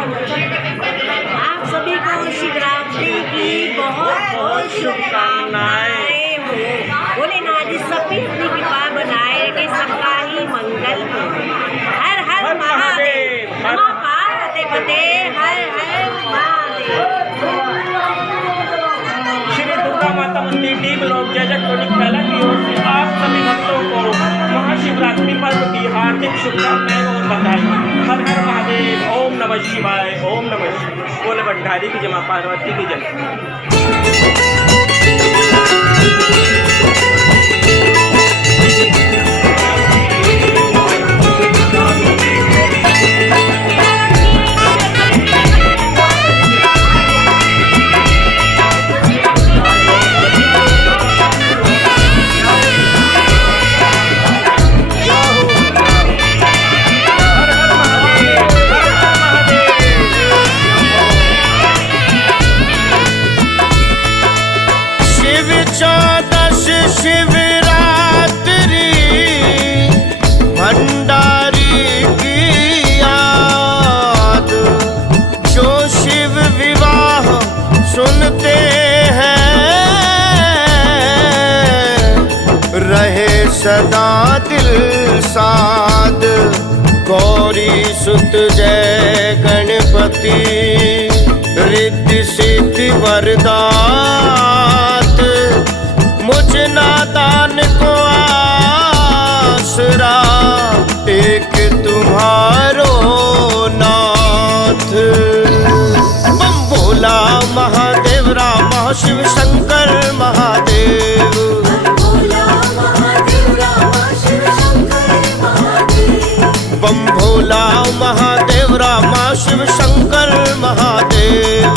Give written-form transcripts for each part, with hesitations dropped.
आप सभी को शिवरात्रि की बहुत बहुत शुभकामनाएं हो। भोलेनाथ जी सभी अपनी कृपा बनाए कि सबका ही मंगल हो। हर हर महादेव, नमः पार्वती पते, हर हर महादेव। श्री दुर्गा माता मंदिर टीम लोग जजक टोनिक पहला की ओर से आप सभी भक्तों को महाशिवरात्रि पर्व की हार्दिक शुभकामनाएं और बधाई। हर हर महादेव। ओम नमः शिवाय। ओम नमः शिवाय। बोले भंडारी की जय, मां पार्वती की जय। शिवरात्रि भंडारी की याद, जो शिव विवाह सुनते हैं रहे सदा दिल साध। गौरी सुत जय गणपति रिद्धि सिद्धि वरदात, मुझ नादान को आसरा एक तुम्हारो नाथ। बम भोला महादेव राम शिव शंकर महादेव। बम भोला महादेव राम शिव शंकर महादेव।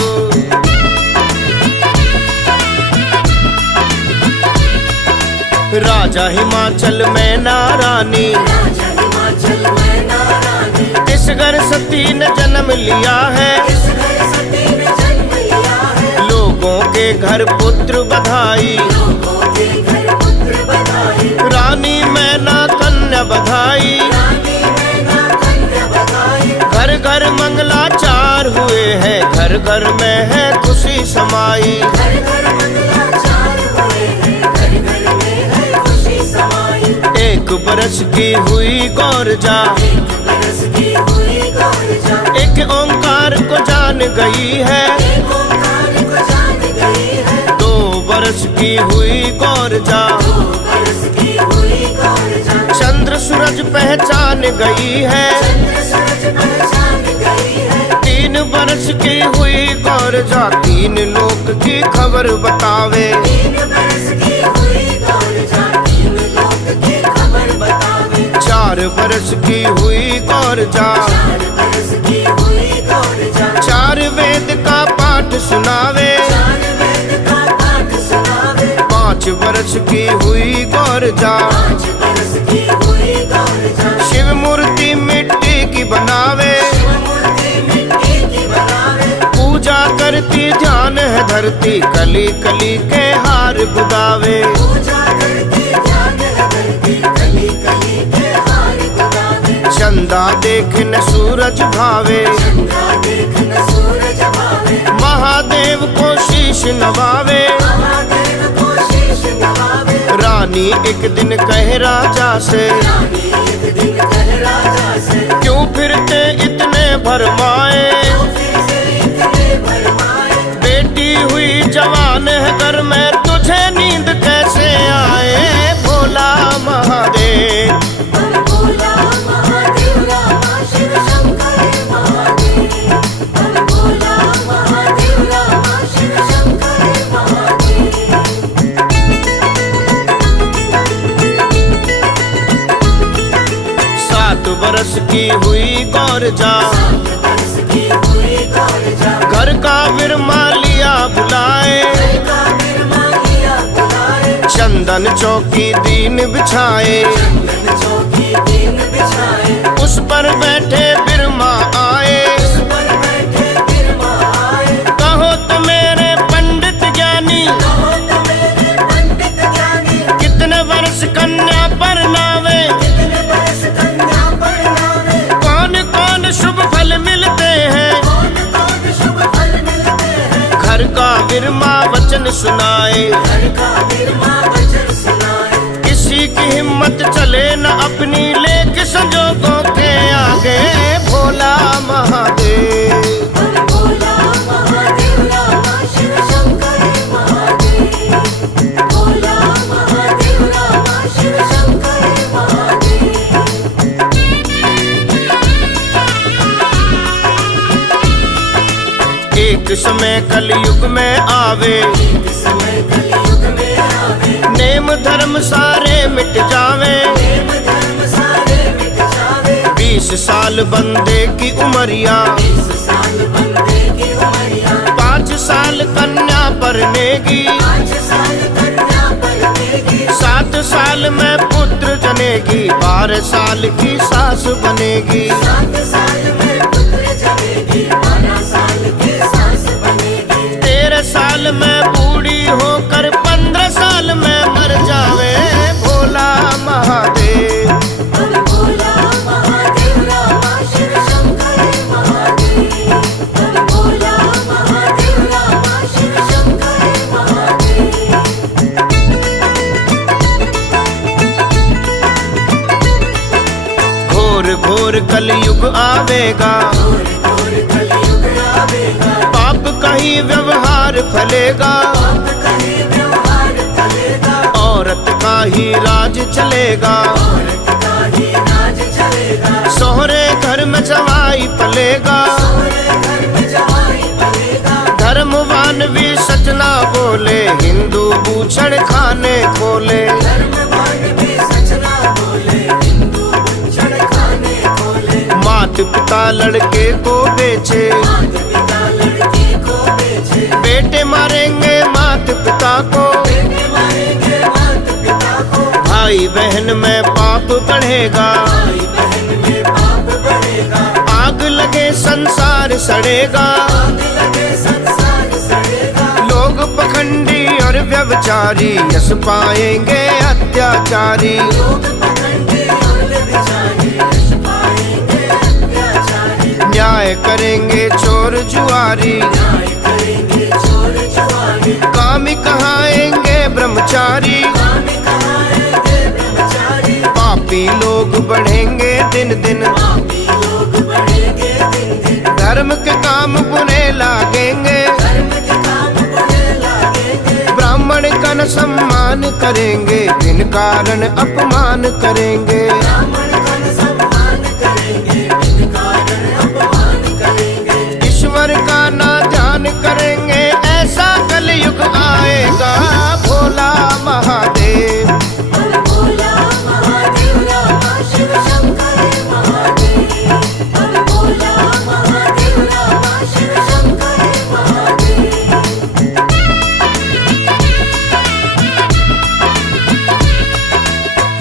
राजा हिमाचल में नारानी, इस घर सती ने जन्म लिया है। लोगों के घर पुत्र बधाई, रानी मैना कन्या बधाई। घर घर मंगलाचार हुए हैं, घर घर में है खुशी समाई। एक बरस की हुई गौरजा, एक ओंकार को जान गई है। 2 बरस की हुई गौरजा, चंद्र सूरज पहचान गई है। 3 बरस की हुई गौरजा, 3 लोक की खबर बतावे। 4 बरस की हुई गौरजा, 4 वेद का पाठ सुनावे। 5 बरस की हुई गौरजा, शिव मूर्ति मिट्टी की बनावे। पूजा करती ध्यान है धरती, कली कली के हार गुदावे। चंदा देख न सूरज भावे, महादेव को शीश नवावे। रानी एक दिन कहे राजा से, क्यों फिरते इतने भरमाए। बेटी हुई जवान है घर में, तुझे नींद कैसे आए। भोला महादेव। बरस की हुई गौरजा, घर का विरमालिया बुलाए। चंदन चौकी दीन बिछाए, उस पर बैठे बिरमा आए। कहो तो मेरे पंडित ज्ञानी, कितने वर्ष कन्या पर नावे। कौन कौन शुभ फल मिलते हैं, महादेव। भोला महादेव रामा शिव शंकर महादेव। भोला महादेव रामा शिव शंकर महादेव। एक समय कलयुग में आवे, समय कलयुग में आवे, नेम धर्म सारे मिट जावे। प्रेम धर्म सारे मिट जावे। 20 साल बंदे की उमरिया, 20 साल बंदे की उमरिया, 5 साल कन्या परनेगी। 5 साल कन्या परनेगी। 7 साल में पुत्र जनेगी, 12 साल की सास बनेगी। 7 साल में पुत्र जनेगी, 12 साल की सास बनेगी। 13 साल में बूढ़ी होकर 15 साल में मर जावे। भोला महादेव। भोला महादेव रामा शिव शंकर महादेव। भोला महादेव रामा शिव शंकर महादेव। घोर घोर कलयुग आवेगा, घोर घोर कलयुग आवेगा। पाप का ही व्यवहार फलेगा। पाप का ही व्यवहार फलेगा। औरत का ही राज चलेगा, औरत का ही राज चलेगा। सोहरे घर में जवाई पलेगा। सोहरे घर में जवाई पलेगा। धर्मवान भी सच ना बोले, हिंदू बूछड़ खाने खोले। धर्मवान भी सच ना बोले, हिंदू बूछड़ खाने खोले। मात पिता लड़के को बेचे, माता पिता लड़की को बेचे। बेटे मारेंगे मात पिता को। बेटे मारेंगे माता पिता को। भाई बहन में पाप बढ़ेगा, भाई बहन में पाप बढ़ेगा। आग लगे संसार सड़ेगा। आग लगे संसार सड़ेगा। लोग पखंडी और व्यभिचारी, यश पाएंगे अत्याचारी। लोग पखंडी और व्यभिचारी, यश पाएंगे अत्याचारी। न्याय करेंगे चोर जुआरी, न्याय करेंगे चोर जुआरी। कामी कहाएंगे ब्रह्मचारी। काम कहाएंगे ब्रह्मचारी। पापी लोग बढ़ेंगे दिन दिन, पापी लोग बढ़ेंगे दिन दिन। धर्म के काम बुरे लागेंगे। धर्म के काम बुरे लागेंगे। ब्राह्मण का न सम्मान करेंगे, बिन कारण अपमान करेंगे। ब्राह्मण का न सम्मान करेंगे, बिन कारण अपमान करेंगे। ईश्वर का ना ध्यान करेंगे, ऐसा कलयुग आएगा। भोला महादेव। भोला महादेव रामा शिव शंकर महादेव। भोला महादेव रामा शिव शंकर महादेव।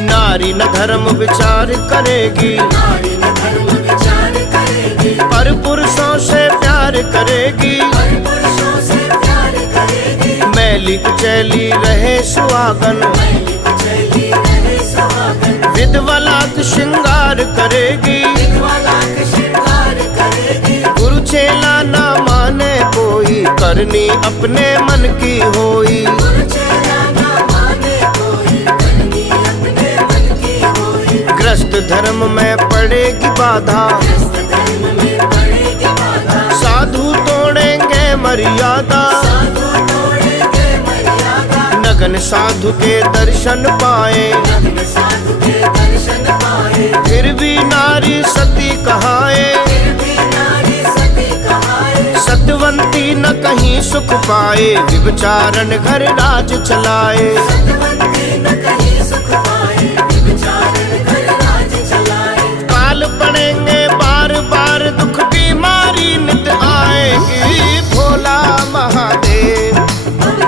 नारी न धर्म विचार करेगी, नारी न धर्म विचार करेगी। पर पुरुषों से प्यार करेगी। पर पुरुषों से प्यार करेगी। मैली कुचैली रहे सुहागन, मैली कुचैली रहे सुहागन। विधवा लाख श्रृंगार करेगी। विधवा लाख श्रृंगार करेगी। गुरु चेला ना माने कोई, करनी अपने मन की होई। गुरु चेला ना माने कोई, करनी अपने मन की होई। ग्रस्त धर्म में पड़ेगी बाधा, ग्रस्त धर्म में पड़ेगी बाधा। साधु तोड़ेंगे मर्यादा। साधु तोड़ेंगे मर्यादा। नगन साधु के दर्शन पाए, नग्न साधु के दर्शन पाए। फिर भी नारी सती कहाए। फिर भी नारी सती कहाए। सतवंती न कहीं सुख पाए, विचारण घर राज चलाए। सतवंती न कहीं सुख पाए, विचारण घर राज चलाए। काल पड़ेंगे बार बार, दुख बीमारी नित आएगी। भोला महादेव।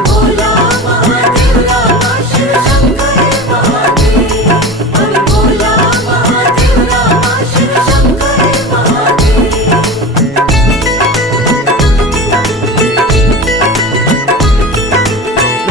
भोला महादेव रामा शिव शंकर महादेव। भोला महादेव रामा शिव शंकर महादेव।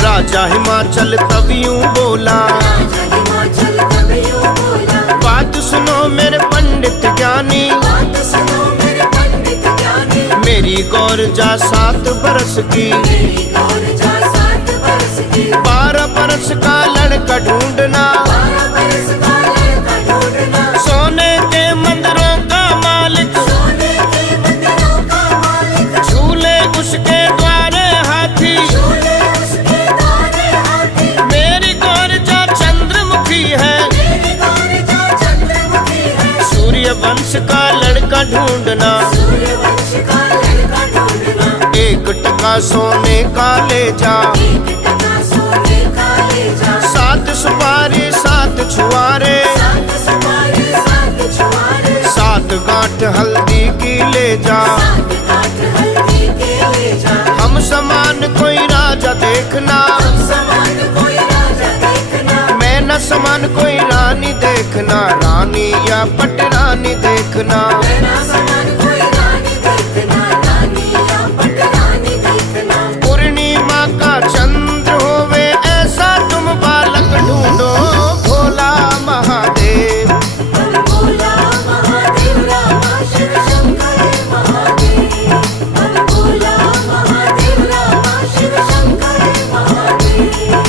राजा हिमाचल तब यूं बोला, राजा हिमाचल तब यूं बोला। बात सुनो मेरे पंडित ज्ञानी। बात सुनो मेरे पंडित ज्ञानी। मेरी गौर जा 7 बरस की, मेरी गौर जा 7 बरस की। 12 बरस का लड़का ढूंढना। 12 बरस का लड़का ढूंढना। सोने के मंदिरों का मालिक, सोने के टका सोने का ले जा, 1 टका सोने का ले जा। 7 सुपारी 7 छुआरे, 7 सुपारी 7 छुआरे, 7 गांठ हल्दी की ले जा। 7 गांठ हल्दी के ले जा। हम समान कोई राजा देखना, हम समान कोई राजा देखना, मैं न समान कोई रानी देखना, रानी या पटरानी देखना। मेरा समान कोई रानी देखना, रानी या पटरानी देखना। पूर्णिमा का चंद्र होवे ऐसा तुम बालक ढूंढो, भोला महादेव। बल भोला महादेव रामा शिव शंकर महादेव। बल भोला महादेव रामा शिव शंकर महादेव।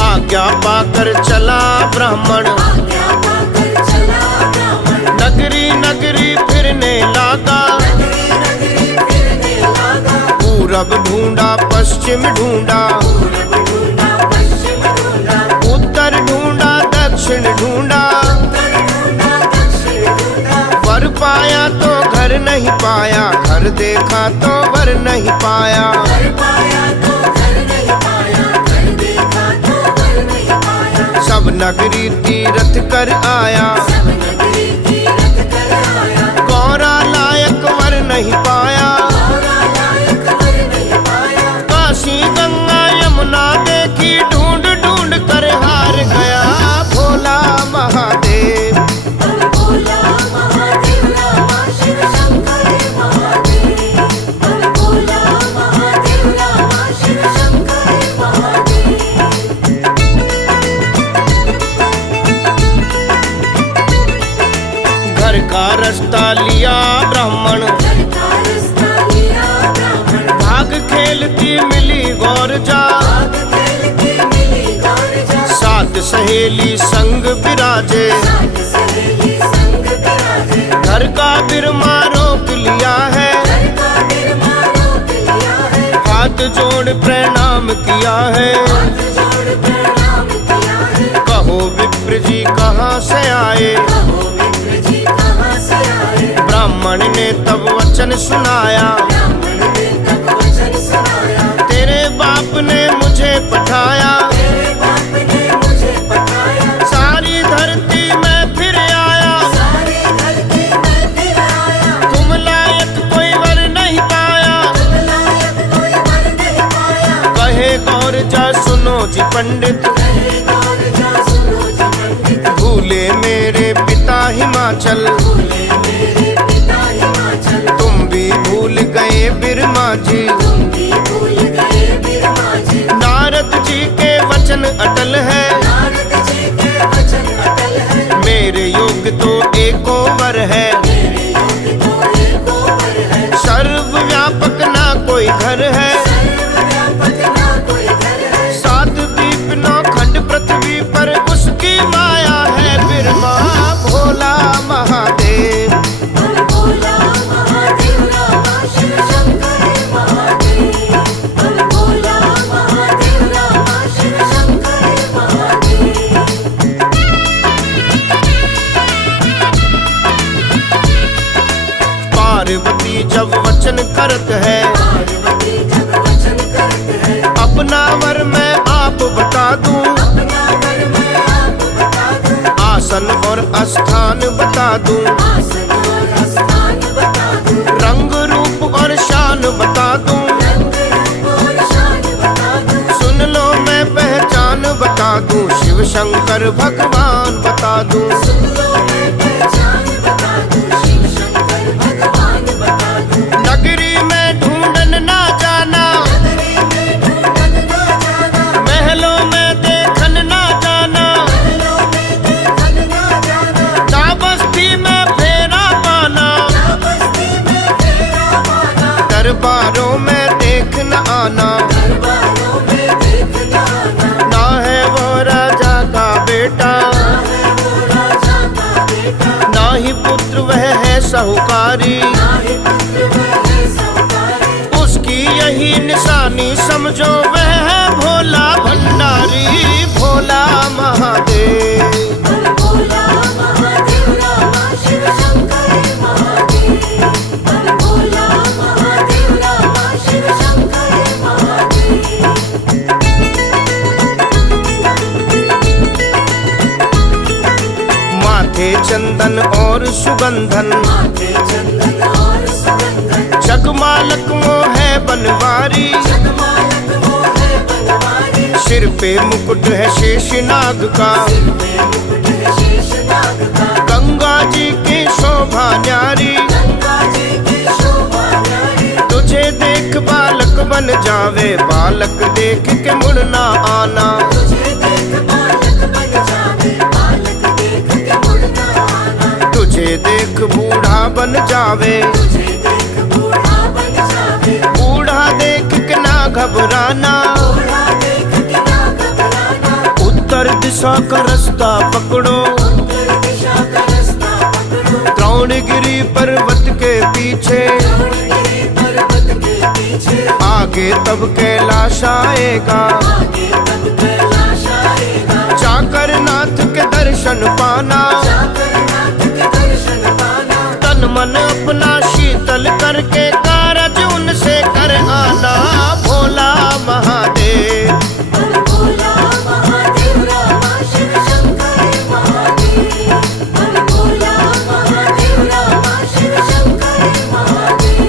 आज्ञा पाकर चला ब्राह्मण, आज्ञा पाकर चला ब्राह्मण, नगरी नगरी फिरने लगा। नगरी नगरी फिरने लगा। पूरब ढूंढा पश्चिम ढूंढा, पूरब ढूंढा पश्चिम ढूंढा, उत्तर ढूंढा दक्षिण ढूंढा। उत्तर ढूंढा दक्षिण ढूंढा। वर पाया तो घर नहीं पाया, घर देखा तो वर नहीं पाया। घर पाया तो घर नहीं पाया, घर देखा तो घर नहीं पाया। सब नगरी तीरथ कर आया, सब नगरी तीरथ कर आया। गौरा लायक वर नहीं पाया। गौरा लायक वर नहीं पाया। काशी गंगा यमुना देखी, ढूंढ ढूंढ कर हार गया, भोला महादेव। बल भोला महादेव रामा शिव शंकर महादेव। बल भोला महादेव रामा शिव शंकर महादेव। घर का रास्ता लिया ब्राह्मण, घर का रास्ता लिया ब्राह्मण, भाग खेलती मिली गौरजा। भाग खेलती मिली गौरजा। 7 सहेली संग विराजे, 7 सहेली संग विराजे। घर का बिरमा रोक लिया है। घर का बिरमा रोक लिया है। हाथ जोड़ प्रणाम किया है, हाथ जोड़ प्रणाम किया है। कहो विप्र जी कहाँ से आए। कहो विप्र जी कहाँ से आए। ब्राह्मण ने तब वचन सुनाया, ब्राह्मण ने तब वचन सुनाया। तेरे बाप ने मुझे पठाया, तेरे बाप ने मुझे पठाया। सारी धरती में फिर आया। सारी धरती में फिर आया। तुम लायक कोई वर नहीं पाया, तुम लायक कोई वर नहीं पाया। कहे गौर जा सुनो जी पंडित। कहे गौरजा सुनो जी पंडित। भूले मेरे पिता हिमाचल, भूले मेरे पिता हिमाचल। तुम भी भूल गए बिरमा जी। तुम भी भूल गए बिरमा जी। नारद जी के वचन अटल है, नारद जी के वचन अटल है। मेरे योग तो एको वर है। मेरे योग तो एको वर है। सर्वव्यापक ना कोई घर है, सर्वव्यापक ना कोई घर है। 7 दीप 9 खंड पृथ्वी पर उसकी माया है बिरमा, भोला महादेव। बल भोला महादेव रामा शिव शंकर महादेव। बल भोला महादेव रामा शिव शंकर महादेव। पार्वती जब वचन करत है, पार्वती जब वचन करत है। अपना वर मैं आप बता दूं। अपना वर मैं आप बता दूं। आसन और स्थान बता दूं। आसन और स्थान बता दूं। रंग रूप और शान बता दूं। रंग रूप और शान बता दूं। सुन लो मैं पहचान बता दूं, शिव शंकर भगवान बता दूं। सुन लो मैं पहचान बता दूं। शिव शंकर भगवान बता दूं। नगरी में ढूंढन ना जाना, नगरी में ढूंढन ना जाना। महलों में देखन ना जाना। महलों में देखन ना जाना। दाबस्ती में फेरा पाना, बस्ती में फेरा पाना। दरबारों में देख न आना। दरबारों में देख ना आना। ना है वो राजा का बेटा, ना है वो राजा का बेटा। ना ही पुत्र वह है साहूकारी। ना ही पुत्र वह है साहूकारी। उसकी यही निशानी समझो, वह है भोला भंडारी, भोला महादेव। बल भोला महादेव रामा शिव शंकर माथे चंदन और सुगंधन, माथे चंदन और सुगंधन, जगमालक वो है बनवारी, जगमालक वो है बनवारी, सिर पे मुकुट है शेषनाग का, सिर पे मुकुट है शेषनाग का, गंगा जी की शोभा न्यारी, गंगा जी की शोभा न्यारी, तुझे देख बालक बन जावे, बालक देख के मुड़ना आना, तुझे देख बालक बन जावे, बालक देख के मुड़ना आना, तुझे देख बूढ़ा बन जावे, तुझे देख बूढ़ा बन जावे, बूढ़ा देख के ना घबराना, बूढ़ा देख के ना घबराना, उत्तर दिशा का रास्ता पकड़ो, उत्तर दिशा का रास्ता पकड़ो, द्रोणगिरी पर्वत के पीछे, द्रोणगिरी पर्वत के पीछे, आगे तब कैलाश आएगा, आगे तब कैलाश आएगा, जाकर नाथ के दर्शन पाना, जाकर नाथ के दर्शन पाना, तन मन अपना शीतल करके कारज उनसे कर आना, भोला महादेव। बल भोला महादेव रामा शिव शंकर महादेव, बल भोला महादेव रामा शिव शंकर महादेव।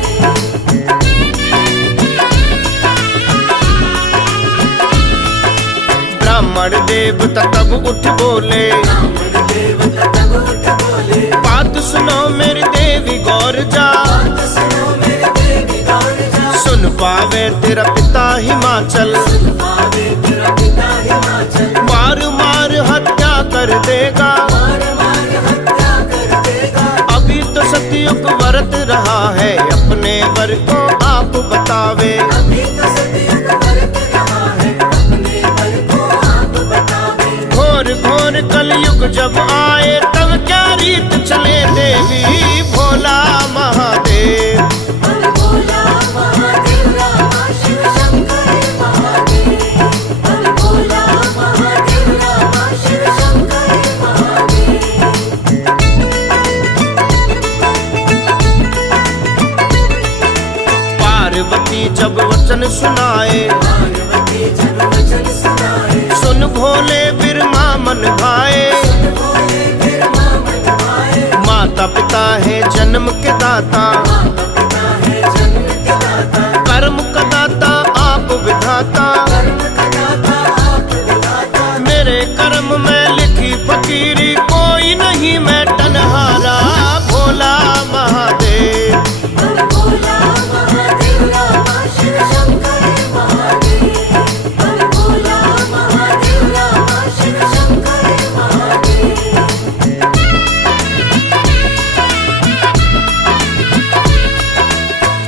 ब्राह्मण देवता तब उठ बोले, ब्राह्मण देवता तब उठ बोले, बात सुनो मेरी देवी गौर जा, बात सुनो मेरी देवी गौर जा, सुन पावे तेरा पिता हिमाचल, सुन पावे तेरा पिता हिमाचल, मार मार हत्या कर देगा, मार मार हत्या कर देगा, अभी तो सतयुग व्रत रहा है, अपने वर को आप बतावे, अभी तो सतयुग व्रत रहा है, अपने वर को आप बतावे, घोर घोर कलयुग जब आए तब क्या रीत चले देवी, भोला महादेव। बल भोला महादेव रामा शिव शंकर महादेव, बल भोला महादेव रामा शिव शंकर महादेव। पार्वती जब वचन सुनाए, पार्वती जब वचन सुनाए, सुन भोले बिरमा मन भाए, बोले फिर मामन पाए, माता पिता है जन्म के दाता, माता पिता है जन्म के दाता, कर्म का दाता आप विधाता, कर्म का दाता आप विधाता, मेरे कर्म में लिखी फकीरी कोई नहीं मैं टनहारा, भोला महादेव। बल भोला महादेव रामा शिव शंकर महादेव, बल भोला महादेव रामा शिव शंकर महादेव।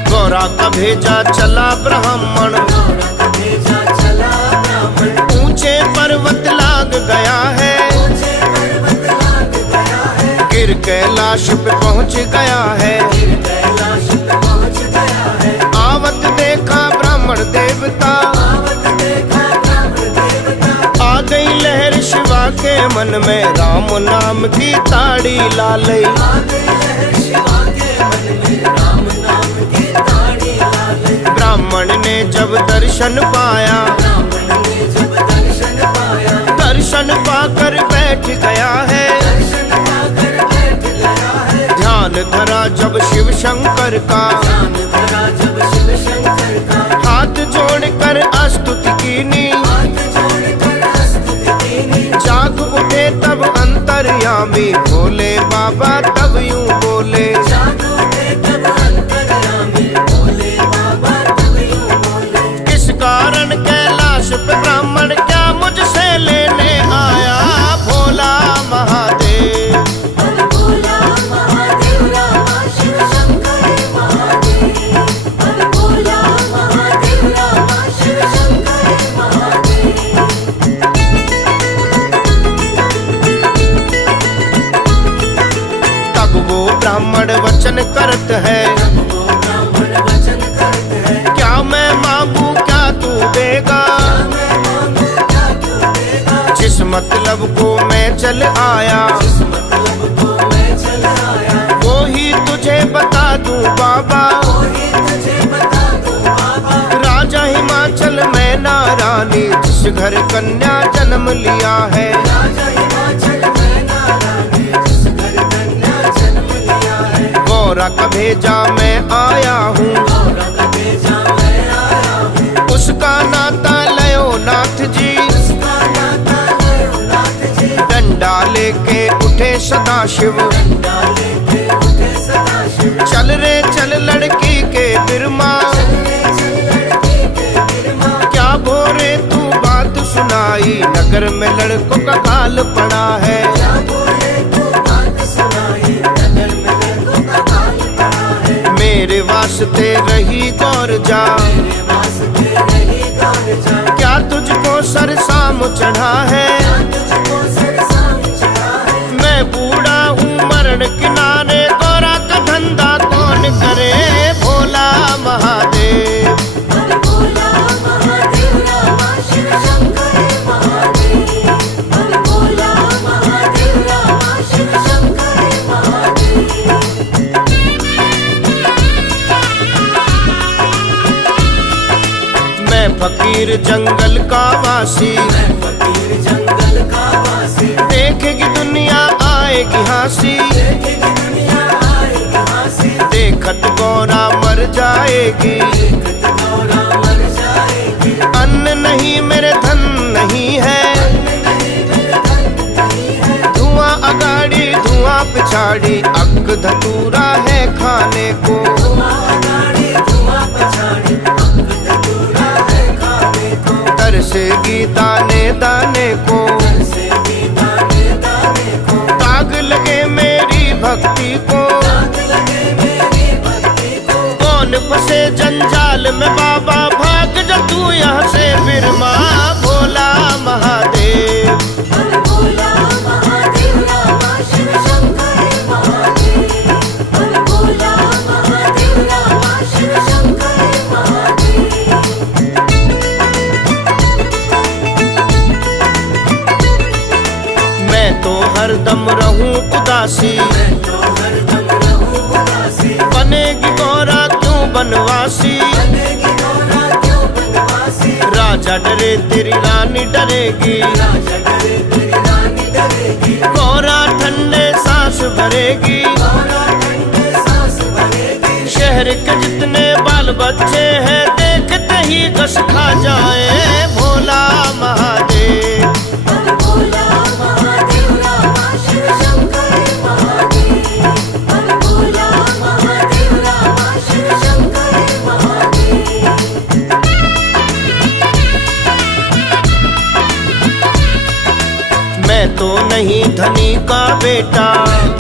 गौरा का भेजा चला ब्राह्मण, गौरा का भेजा चला ब्राह्मण, ऊंचे पर्वत लाग गया है, ऊंचे पर्वत लाग गया है, गिर कैलाश पे पहुंच गया है, गिर कैलाश पे पहुंच गया है, आवत देखा ब्राह्मण देवता, आवत देखा ब्राह्मण देवता, आ गई लहर शिवा के मन में, राम नाम की ताड़ी ला लई, आ गई लहर शिवा के मन में, राम नाम की ताड़ी ला लई, ब्राह्मण ने जब दर्शन पाया, ब्राह्मण ने जब दर्शन पाया, दर्शन पाकर बैठ गया है, दर्शन पाकर बैठ गया है, ध्यान धरा जब शिव शंकर का, ध्यान धरा जब शिव शंकर का, हाथ जोड़कर स्तुति कीनी, हाथ जोड़कर स्तुति कीनी, जाग उठे तब अंतर्यामी, भोले बाबा तब यूं बोले, जादू में तब अंतर्यामी, भोले बाबा तब यूं बोले, किस कारण कैलाश पे ब्राह्मण क्या मुझसे लेने आया, भोला महादेव। बल भोला महादेव रामा शिव शंकर महादेव, बल भोला महादेव रामा शिव शंकर महादेव। तब वो ब्राह्मण वचन करत है, वो ब्राह्मण वचन करते हैं, क्या मैं मांगू क्या तू देगा, मैं मांगू क्या तू देगा, जिस मतलब को मैं चल आया, जिस मतलब को मैं चल आया, वो ही तुझे बता दूं बाबा, वही तुझे बता दूं बाबा, राजा हिमाचल में नारानी, जिस घर कन्या जन्म लिया है, राजा हिमाचल में नारायण, जिस गौरा का भेजा मैं आया हूँ, गौरा का भेजा मैं आया हूँ, उसका नाता लयो नाथ जी, उसका नाता लयोनाथ जी, डंडा लेके उठे सदाशिव, डंडा लेके उठे सदाशिव, चल रे चल लड़की के बिरमा, चल लड़की के बिरमा, क्या भोरे तू बात सुनाई, नगर में लड़कों का काल पड़ा है, क्या बोले तू बात सुनाई, नगर में लड़कों का काल पड़ा है, मेरे वास्ते रही गौर जा, मेरे वास्ते रही गौर जा, क्या तुझको सरसाम चढ़ा है, तुझको सरसाम चढ़ा है, मैं बूढ़ा हूँ मरण किनारे, गौरा का धंधा कौन करे, भोला महादेव, भोला महादेव रामा शिव शंकर महादेव, भोला महादेव रामा शिव शंकर महादेव। मैं फकीर जंगल का वासी, मैं फकीर जंगल का वासी, देखेगी दुनिया आएगी हंसी, देखेगी दुनिया आएगी हंसी, देखत गौरा मर जाएगी, देखत गौरा मर जाएगी, अन्न नहीं मेरे धन नहीं है, नहीं मेरे धन नहीं है, धुआं अगाड़ी धुआं पिछाड़ी, अक धतूरा है खाने को, धुआं अगाड़ी धुआं पछाड़ी, अंग धतूरा है खाने को, तरसेगी दाने दाने को, से भी दाने दाने को, दाग लगे मेरी भक्ति को, दाग लगे मेरी भक्ति को, कौन फंसे जंजाल में बाबा, भाग जा तू यहाँ से बिरमा, भोला महादेव, भोला महादेव रामा शिव शंकर महादेव, भोला महादेव रामा शिव शंकर महादेव। मैं तो हरदम रहूं उदासी, मैं तो हरदम रहूं उदासी, बनेगी गौरा क्यों बनवासी, बनेगी गौरा क्यों बनवासी, राजा डरे तेरी रानी डरेगी, राजा डरे तेरी रानी डरेगी, गौरा ठंडे सांस भरेगी, गौरा ठंडे सांस भरेगी, शहर के जितने बाल बच्चे हैं देखते ही घस खा जाए, भोला महादेव, भोला महादेव रामा शिव शंकर महादेव, भोला महादेव रामा शिव शंकर महादेव। मैं तो नहीं धनी का बेटा,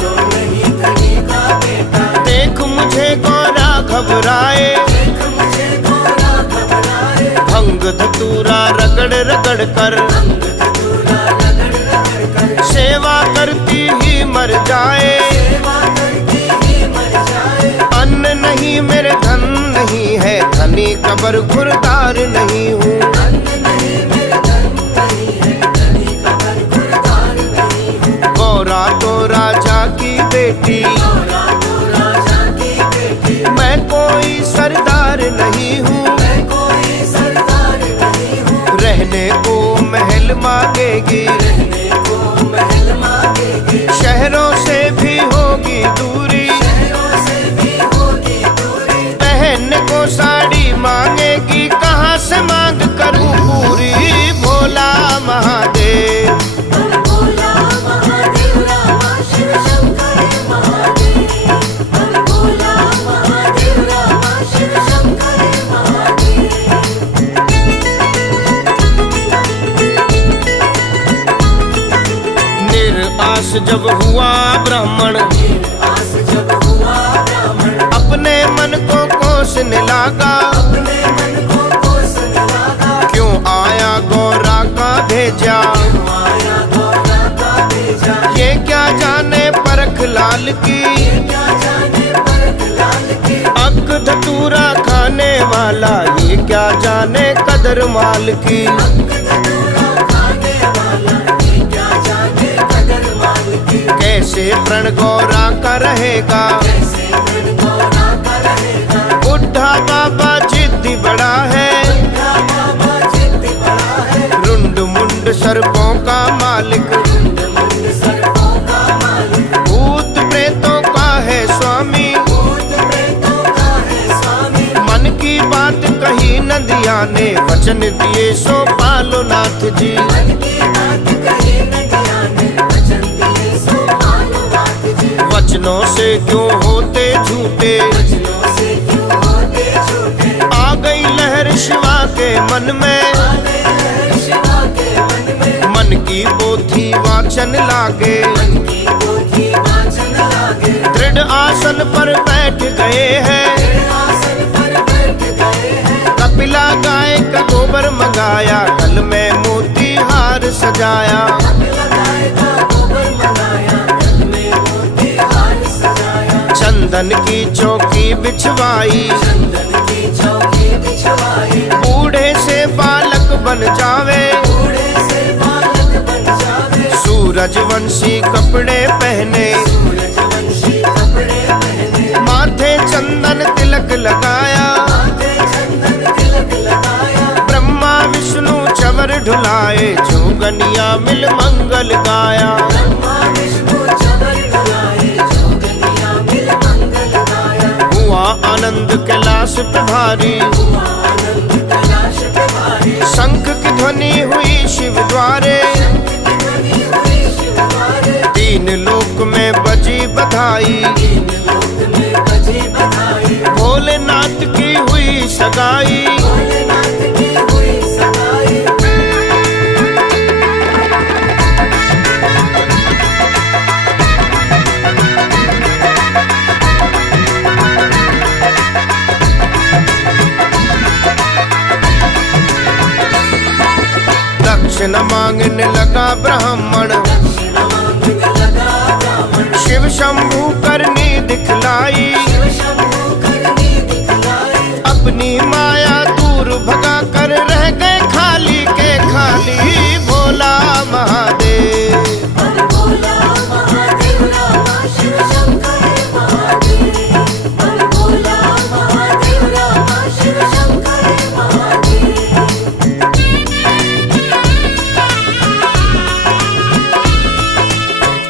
तो नहीं धनी का बेटा, देख मुझे गौरा घबराए, देख मुझे गौरा घबराए, भंग धतूरा रगड़ रगड़ कर, अंग धतूरा रगड़ रगड़ कर, सेवा करती ही मर जाए, सेवा करती ही मर जाए, अन्न नहीं मेरे धन नहीं है, धनी कबर खुरदार नहीं हूँ, अन्न नहीं मेरे धन नहीं है, धनी कबर खुरदार नहीं हूँ, गौरा तो राजा की बेटी, गौरा तो राजा की बेटी, मैं कोई सरदार नहीं हूँ, मैं कोई सरदार नहीं हूँ, रहने को महल मांगेगी, रहने को महल मांगेगी, शहरों से भी होगी दूरी, शहरों से भी होगी दूरी, पहनने को साड़ी मांगेगी, कहाँ से मांग करूँ पूरी, भोला महादेव, भोला महादेव रामा शिव शंकर महादेव, भोला महादेव रामा शिव शंकर महादेव। निराश जब हुआ ब्राह्मण, आस जब हुआ ब्राह्मण, अपने मन को कोसने लगा, अपने मन को कोसने लगा, क्यों आया गौरा का भेजा, माया गौरा का भेजा, ये क्या जाने परख लाल की, क्या जाने परख लाल की, अक धतूरा खाने वाला, ये क्या जाने कदर माल की, अंग धतूरा खाने वाला, ये क्या जाने कदर माल की, कैसे प्रण गौरा का रहेगा, कैसे प्रण गौरा का रहेगा, बुढ़ा बाबा जिद्दी बड़ा है, बुढ़ा बाबा जिद्दी बड़ा है, रुंड मुंड सर्पों का मालिक, मुंड सर्पों का मालिक, भूत प्रेतों का है स्वामी, भूत जाने, वचन दिए सो पालो नाथ जी। मन की बात कही न ध्यान, वचन दिए सो मानो नाथ जी। वचनों से क्यों होते झूठे, वचनों से क्यों होते झूठे। आ गई लहर शिवा के मन में, आ गई लहर शिवा के मन में। मन की पोथी वाचन लागे, मन की पोथी वाचन लागे। दृढ़ आसन पर बैठ गए हैं, आसन पर बैठ गए हैं। कपिला गाय का गोबर मंगाया, गल में मोती हार सजाया। लगाए का गोबर मंगाया, गल में मोती हार सजाया। चंदन की चौकी बिछवाई, चंदन की चौकी बिछवाई। बूढ़े से बालक बन जावे, बूढ़े से बालक बन जावे। सूरजवंशी कपड़े पहने, सूरजवंशी कपड़े पहने। माथे चंदन तिलक लगाया, माथे चंदन तिलक लगाया। ब्रह्मा विष्णु चवर ढुलाए, जोगनिया मिल मंगल गाया। ब्रह्मा विष्णु चवर ढुलाए, जोगनिया मिल मंगल गाया। हुआ आनंद कैलाश पे भारी, हुआ आनंद कैलाश पे भारी। शंख की ध्वनि हुई शिव द्वारे, ध्वनि हुई शिव द्वारे। तीन लोक में बजी बधाई, तीन लोक में बजी बधाई। भोलेनाथ की हुई सगाई। भोलेनाथ की हुई सगाई। दक्षिण मांगने लगा ब्राह्मण, दक्षिण मांगने लगा ब्राह्मण। शिव शंभू करनी दिखलाई, शिव शंभू करनी दिखलाई। अपनी माया दूर भगा कर रह गए खाली के खाली। भोला महादेव, बोल भोला महादेव रामा शिव शंकर महादेव। बोल भोला महादेव रामा शिव शंकर महादेव।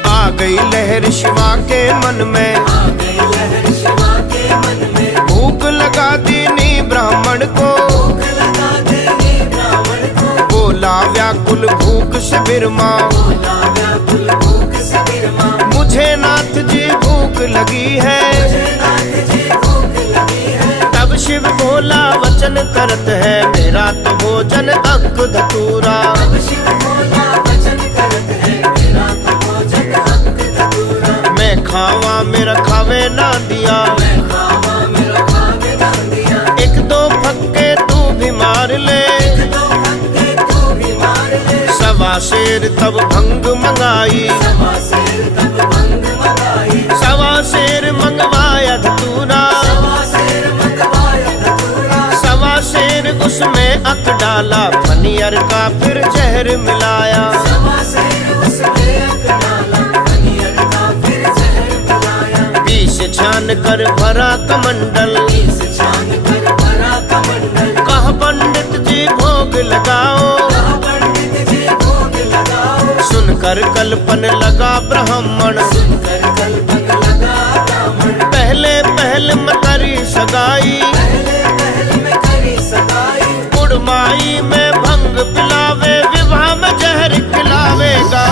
आ गई लहर शिवा के मन में, आ गई लहर शिवा के मन में। भूख लगा दीनी ब्राह्मण को, भूख लगा देगी ब्राह्मण को। बोला व्याकुल भूख से बिरमा, बोला व्याकुल भूख से बिरमा। मुझे नाथ जी भूख लगी है। मुझे नाथ जी भूख लगी है। तब शिव भोला वचन करत है, मेरा तो भोजन अक धतूरा। तब शिव भोला वचन करत है, मेरा तो भोजन हक धतूरा। मैं खावा मेरा खावे ना दिया, मैं खावा मेरा खावे ना दिया। एक दो फक्के तू भी मार ले, दो फक्के तू भी मार ले। सवा शेर तब भंग मंगाई, सवा शेर तब भंग मंगाई। सवा शेर मंगवाया धतूरा। सवा शेर मंगवाया धतूरा। सवा शेर उसमें अक डाला, पनियर का फिर जहर मिलाया। सवा शेर उसमें अक डाला, पनियर का फिर जहर मिलाया। 20 छान कर भरा कमंडल, 20 छान कर भरा कमंडल। कहा पंडित जी भोग लगाओ, कहा पंडित जी भोग लगाओ। सुनकर कल्पन लगा ब्राह्मण, सुनकर कल्पन लगा ब्राह्मण। पहले पहल मकरी सगाई, पहले पहल में करी सगाई। कुड़माई में भंग पिलावे, विवाह में जहर खिलावेगा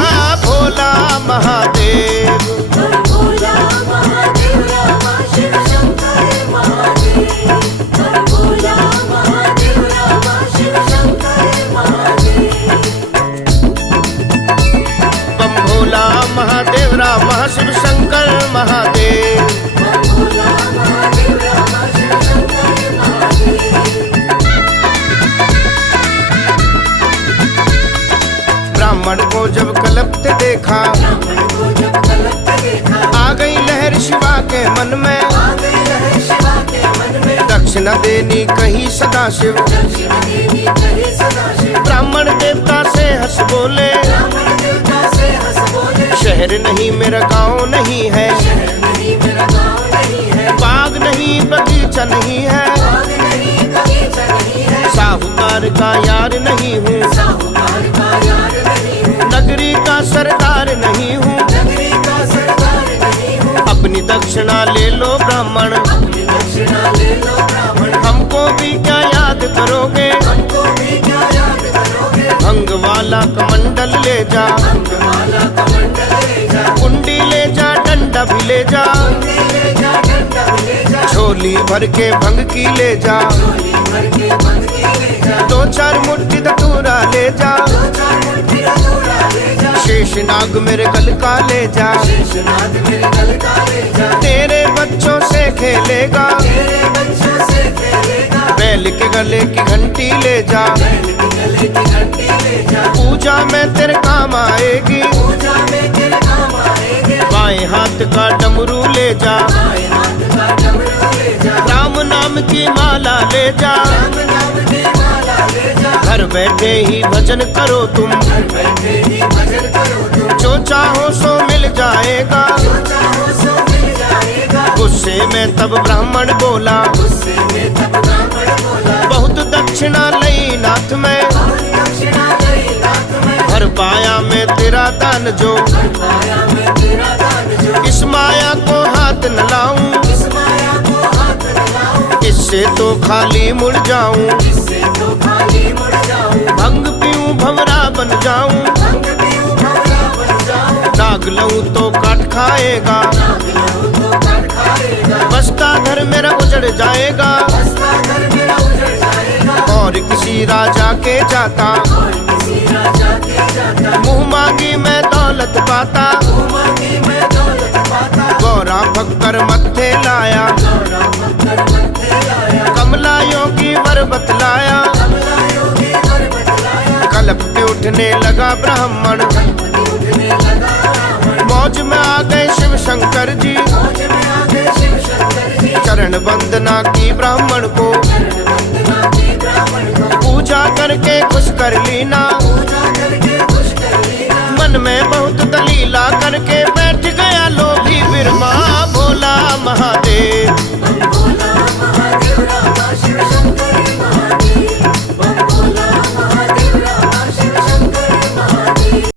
भोला महादेव। बोल भोला महादेव रामा शिव शंकर महादेव। बोल भोला महादेव रामा शिव शंकर महादेव। बम भोला महादेव राम शिव शंकर महादेव। बोल भोला महादेव रामा शिव शंकर महादेव। ब्राह्मण को जब कलपते देखा, ब्राह्मण को जब कलप देखा। आ गई लहर शिवा के मन में, आ गई लहर शिवा के मन में। दक्षिणा देनी कही सदाशिव, दक्षिण देवी कहे सदाशिव। ब्राह्मण देवता से हंस बोले, ब्राह्मण देवता से हंस बोले। शहर नहीं मेरा गांव नहीं है, शहर नहीं मेरा गाँव नहीं है। बाग नहीं बगीचा नहीं है, बाग नहीं बगीचा नहीं है। साहूकार का यार नहीं हूँ, साहूकार का यार नहीं हूँ। नगरी का सरदार नहीं हूँ, नगरी का सरदार नहीं हूँ। अपनी दक्षिणा ले लो ब्राह्मण, अपनी दक्षिणा ले लो ब्राह्मण। हमको भी क्या याद याद करोगे, हमको भी क्या याद करोगे, भंग वाला कमंडल ले जा, माला कमंडल ले जा, कुंडी ले जा, डंडा भी ले जा, ले जा, डंडा भी ले जा, झोली भर के भंग की ले जा, झोली भर के भंग की ले जा, 2-4 मुट्ठी धतूरा ले जा, 2-4 मुट्ठी अधूरा ले जा, शेषनाग मेरे गल का ले जा, शेषनाग मेरे गल का ले जा, तेरे बच्चों से खेलेगा, तेरे बच्चों से खेलेगा, बैल के गले की घंटी ले जा, बैल के गले की घंटी ले जा, पूजा में तेरे काम आएगी, पूजा में तेरे काम आएंगे, बाएं हाथ का डमरू ले जा, बाएं हाथ का डमरू ले जा, राम नाम की माला ले जा, राम नाम की माला ले जा, घर बैठे ही भजन करो तुम, घर बैठे ही भजन करो तुम, जो चाहो सो मिल जाएगा, जो चाहो सो मिल जाएगा, गुस्से में तब ब्राह्मण बोला, गुस्से में तब ब्राह्मण बोला, बहुत दक्षिणा लई नाथ में, और दक्षिणा लई नाथ में, भर पाया मैं तेरा दान जो, पाया मैं तेरा दान जो, इस माया को हाथ न लाऊं, इस माया को हाथ न लाऊं, इससे तो खाली मुड़ जाऊं, इससे तो खाली मुड़ जाऊं, भंग पीऊं भंवरा बन जाऊं, भंग पीऊं भंवरा बन जाऊं, नाग लऊं तो काट खाएगा, नाग लहू तो काट खाएगा, बसता घर मेरा उजड़ जाएगा, बसता घर मेरा उजड़ जाएगा, और किसी राजा के जाता, और किसी राजा के जाता, मुंह मांगी मैं दौलत पाता, मांगी मैं दौलत पाता, गौरा भक्कर मत्थे लाया, गौरा भक्कर मत्थे लाया, कमला योगी वर बतलाया, कमला योगी वर बतलाया, कलप के उठने लगा ब्राह्मण, उठने लगा रावण, मौज में आ गए शिव शंकर जी, मौज में आ गए शिव शंकर जी, चरण वंदना की ब्राह्मण को, वंदना की ब्राह्मण को, पूजा करके खुश कर लीना, पूजा करके खुश कर लिया, मन में बहुत दलीला करके